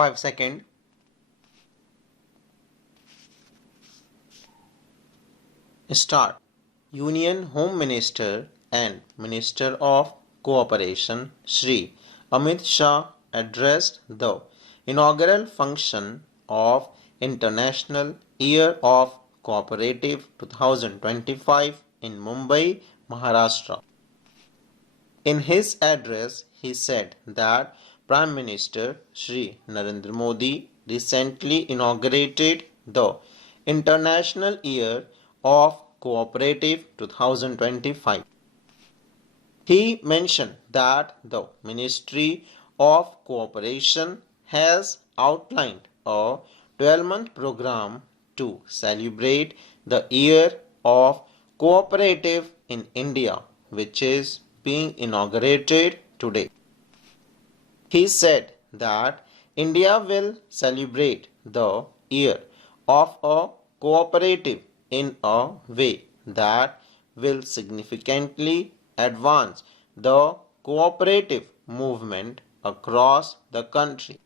5 seconds. Start. Union Home Minister and Minister of Cooperation Shri Amit Shah addressed the inaugural function of International Year of Cooperative 2025 in Mumbai, Maharashtra. In his address, he said that Prime Minister Shri Narendra Modi recently inaugurated the International Year of Cooperative 2025. He mentioned that the Ministry of Cooperation has outlined a 12-month program to celebrate the Year of Cooperative in India, which is being inaugurated today. He said that India will celebrate the Year of a Cooperative in a way that will significantly advance the cooperative movement across the country.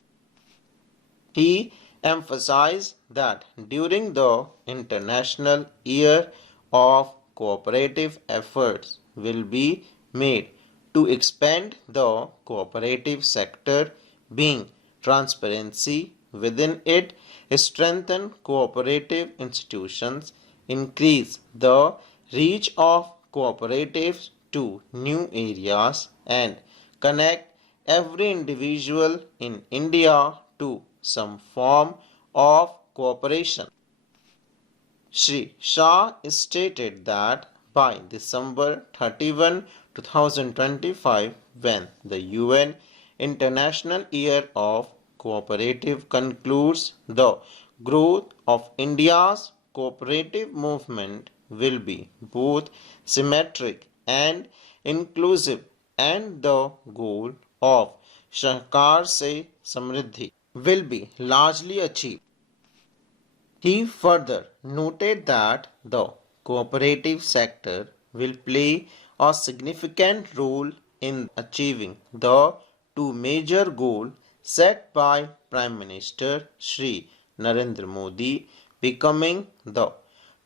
He emphasized that during the International Year of Cooperative efforts will be made to expand the cooperative sector, being transparency within it, strengthen cooperative institutions, increase the reach of cooperatives to new areas, and connect every individual in India to some form of cooperation. Shri Shah stated that by December 31, 2025, when the UN International Year of Cooperative concludes, the growth of India's cooperative movement will be both symmetric and inclusive, and the goal of Sahkar Se Samriddhi will be largely achieved. He further noted that the cooperative sector will play a significant role in achieving the two major goals set by Prime Minister Shri Narendra Modi, becoming the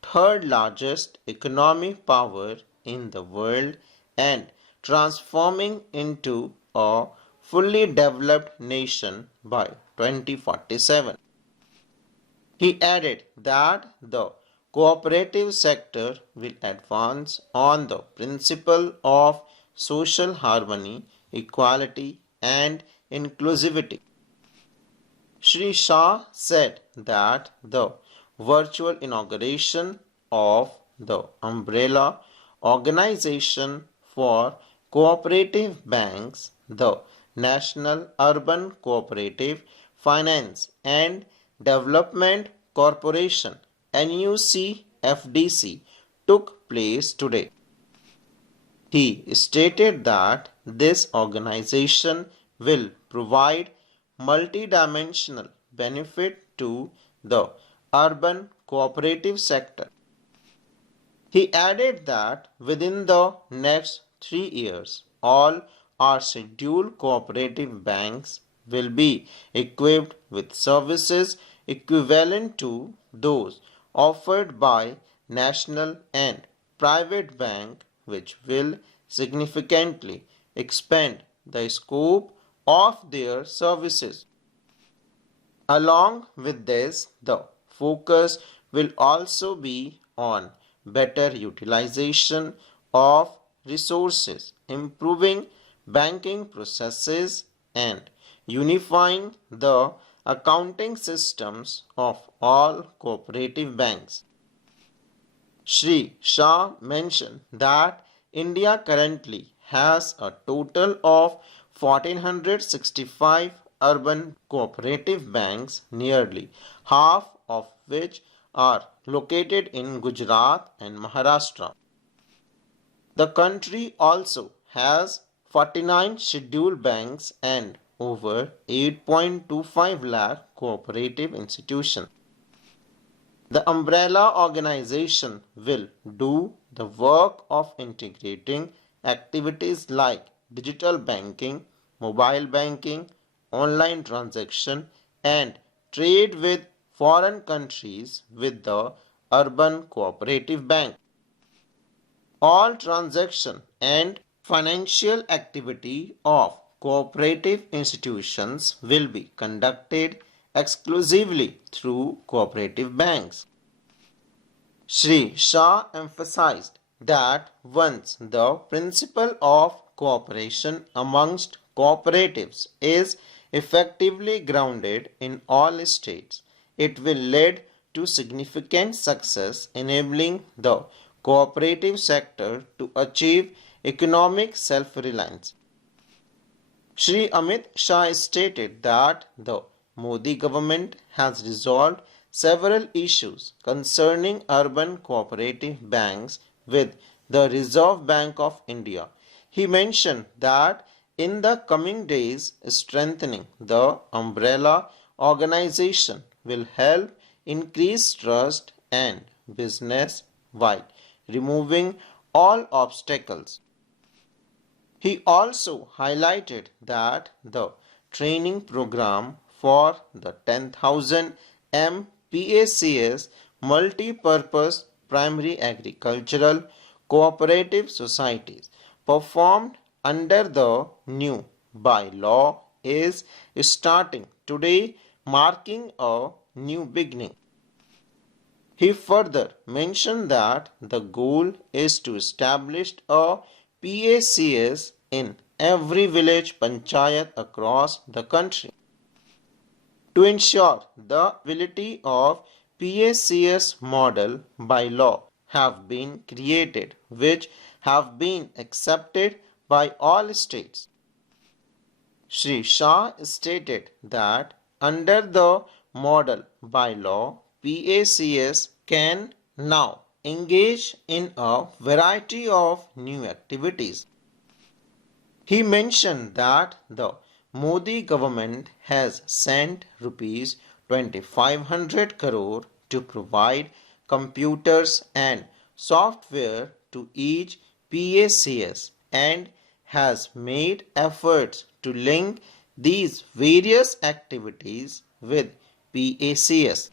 third largest economic power in the world and transforming into a fully developed nation by 2047. He added that the cooperative sector will advance on the principle of social harmony, equality, and inclusivity. Shri Shah said that the virtual inauguration of the umbrella organization for cooperative banks, the National Urban Cooperative Finance and Development Corporation NUCFDC took place today. He stated that this organization will provide multidimensional benefit to the urban cooperative sector. He added that within the next 3 years, all our scheduled cooperative banks will be equipped with services equivalent to those offered by national and private banks, which will significantly expand the scope of their services. Along with this, the focus will also be on better utilization of resources, improving banking processes, and unifying the accounting systems of all cooperative banks. Shri Shah mentioned that India currently has a total of 1465 urban cooperative banks, nearly half of which are located in Gujarat and Maharashtra. The country also has 49 scheduled banks and over 8.25 lakh cooperative institutions. The umbrella organization will do the work of integrating activities like digital banking, mobile banking, online transaction, and trade with foreign countries with the Urban Cooperative Bank. All transaction and financial activity of cooperative institutions will be conducted exclusively through cooperative banks. Shri Shah emphasized that once the principle of cooperation amongst cooperatives is effectively grounded in all states, it will lead to significant success, enabling the cooperative sector to achieve economic self-reliance. Shri Amit Shah stated that the Modi government has resolved several issues concerning urban cooperative banks with the Reserve Bank of India. He mentioned that in the coming days, strengthening the umbrella organization will help increase trust and business while removing all obstacles. He also highlighted that the training program for the 10,000 MPACS multi-purpose primary agricultural cooperative societies performed under the new bylaw is starting today, marking a new beginning. He further mentioned that the goal is to establish a PACS in every village panchayat across the country. To ensure the ability of PACS model by law have been created which have been accepted by all states. Shri Shah stated that under the model bylaw, PACS can now engage in a variety of new activities. He mentioned that the Modi government has sent rupees 2500 crore to provide computers and software to each PACS and has made efforts to link these various activities with PACS.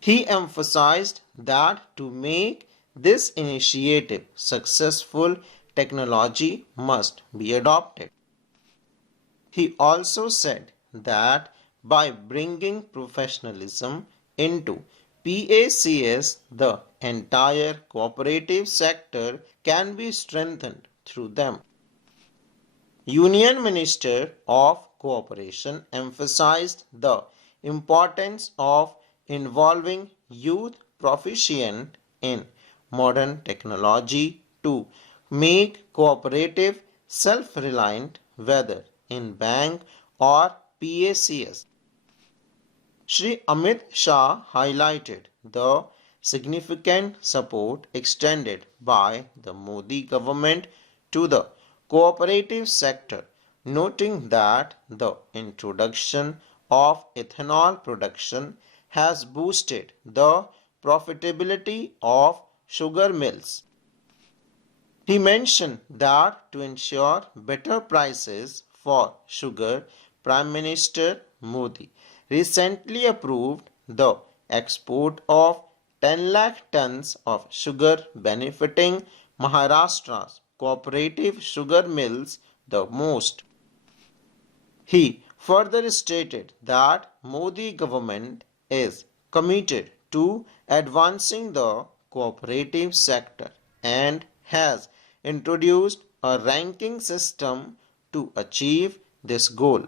He emphasized that to make this initiative successful, technology must be adopted. He also said that by bringing professionalism into PACS, the entire cooperative sector can be strengthened through them. Union Minister of Cooperation emphasized the importance of involving youth proficient in modern technology to make cooperative self-reliant whether in bank or PACS. Shri Amit Shah highlighted the significant support extended by the Modi government to the cooperative sector, noting that the introduction of ethanol production has boosted the profitability of sugar mills. He mentioned that to ensure better prices for sugar, Prime Minister Modi recently approved the export of 10 lakh tons of sugar benefiting Maharashtra's cooperative sugar mills the most. He further stated that Modi government is committed to advancing the cooperative sector and has introduced a ranking system to achieve this goal.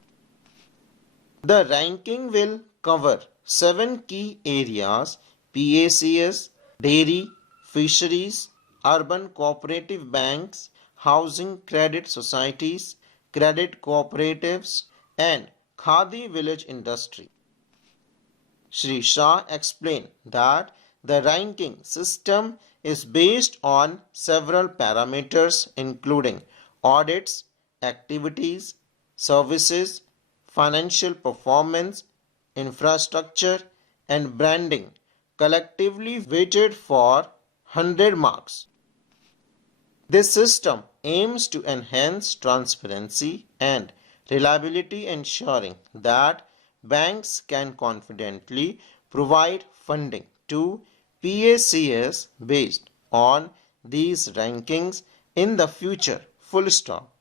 The ranking will cover 7 key areas: PACS, dairy, fisheries, urban cooperative banks, housing credit societies, credit cooperatives, and Khadi village industry. Shri Shah explained that the ranking system is based on several parameters including audits, activities, services, financial performance, infrastructure, and branding, collectively weighted for 100 marks. This system aims to enhance transparency and reliability, ensuring that banks can confidently provide funding to PACS based on these rankings in the future. Full stop.